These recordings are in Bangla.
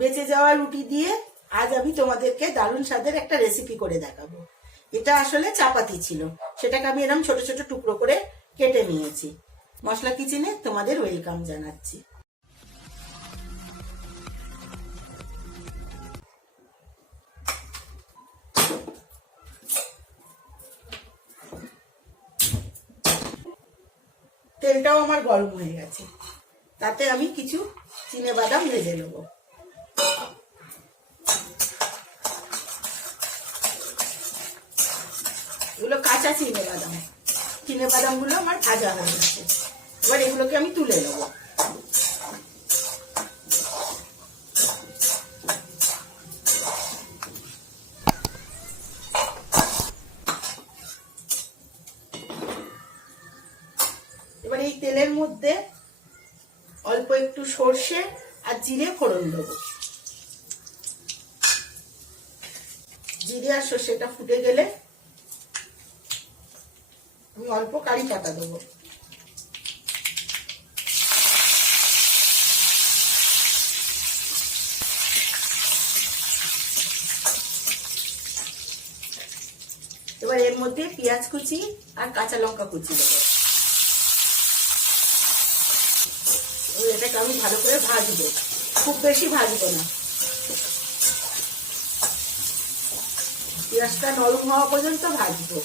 বেঁচে যাওয়া রুটি দিয়ে আজ আমি তোমাদেরকে দারুণ স্বাদের একটা রেসিপি করে দেখাবো। এটা আসলে চাপাতি ছিল, সেটাকে আমি এরকম ছোট ছোট টুকরো করে কেটে নিয়েছি। মশলা কিচেনে তোমাদের ওয়েলকাম জানাচ্ছি। তেলটাও আমার গরম হয়ে গেছে, তাতে আমি কিছু চিনেবাদাম ভেজে নেব। এগুলো কাঁচা চিনেবাদাম গুলো আমার ভাজা হয়ে গেছে। এবার এগুলোকে আমি তুলে নেব। এবার এই তেলের মধ্যে অল্প একটু সর্ষে আর জিরে ফোড়ন দেবো। জিরে আর সর্ষেটা ফুটে গেলে আমি অল্প কারি পাতা দেবো। এবার এর মধ্যে পেঁয়াজ কুচি আর কাঁচা লঙ্কা কুচি দেবো। এটাকে আমি ভালো করে ভাজবো, খুব বেশি ভাজবো না। পেঁয়াজটা নরম হওয়া পর্যন্ত ভাজবো।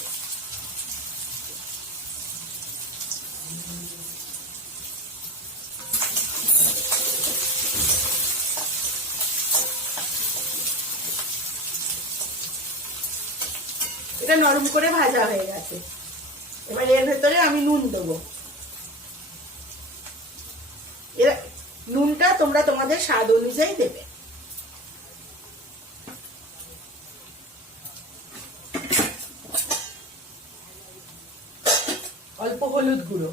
এটা নরম করে ভাজা হয়ে গেছে। এবার এর ভেতরে আমি নুন দেবো। নুনটা তোমরা তোমাদের স্বাদ অনুযায়ী দেবে। অল্প হলুদ গুঁড়ো,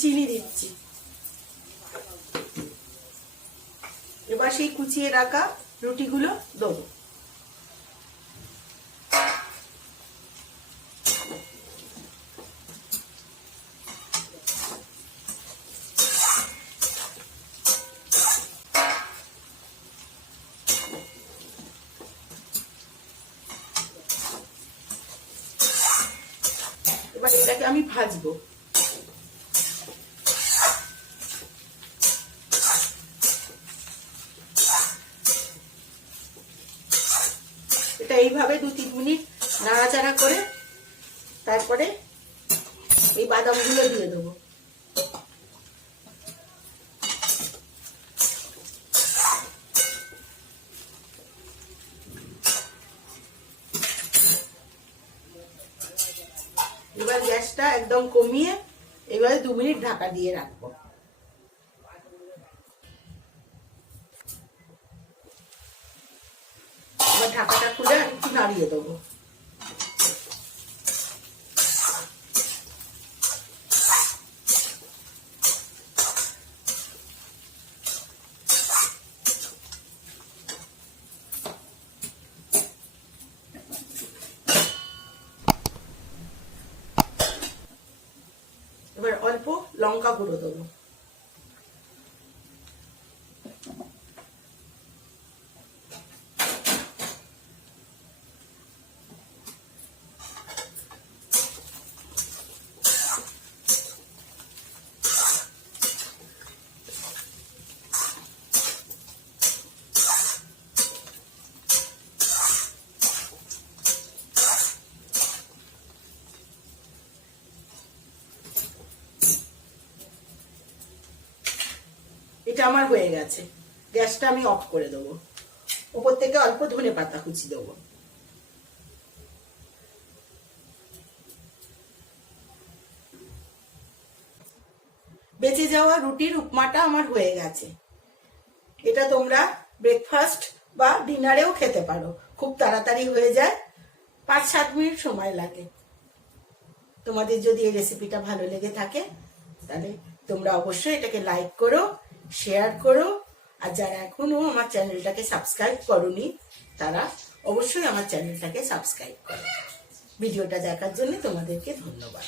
চিনি দিচ্ছি। এবার সেই কুচিয়ে রাখা রুটিগুলো দেবো। এবার এটাকে আমি ভাজবো। এটা এইভাবে 2-3 মিনিট নাড়াচাড়া করে তারপরে এই বাদামগুলো দিয়ে দেবো। এবার গ্যাসটা একদম কমিয়ে এবারে 2 মিনিট ঢাকা দিয়ে রাখবো। এবার ঢাকাটা খুলে একটু নাড়িয়ে দেবো। এবার অল্প লঙ্কা গুঁড়ো দেবো। এটা আমার হয়ে গেছে। গ্যাসটা আমি অফ করে দেবো। উপর থেকে অল্প ধনে পাতা কুচি দেবো। বেঁচে যাওয়া রুটির উপমাটা আমার হয়ে গেছে। এটা তোমরা ব্রেকফাস্ট বা ডিনারেও খেতে পারো, খুব তাড়াতাড়ি হয়ে যায়, 5-7 মিনিট সময় লাগে। তোমাদের যদি এই রেসিপিটা ভালো লেগে থাকে তাহলে তোমরা অবশ্যই এটাকে লাইক করো, শেয়ার করো, আর যারা এখনো আমার চ্যানেলটাকে সাবস্ক্রাইব করোনি তারা অবশ্যই আমার চ্যানেলটাকে সাবস্ক্রাইব করো। ভিডিওটা দেখার জন্য তোমাদেরকে ধন্যবাদ।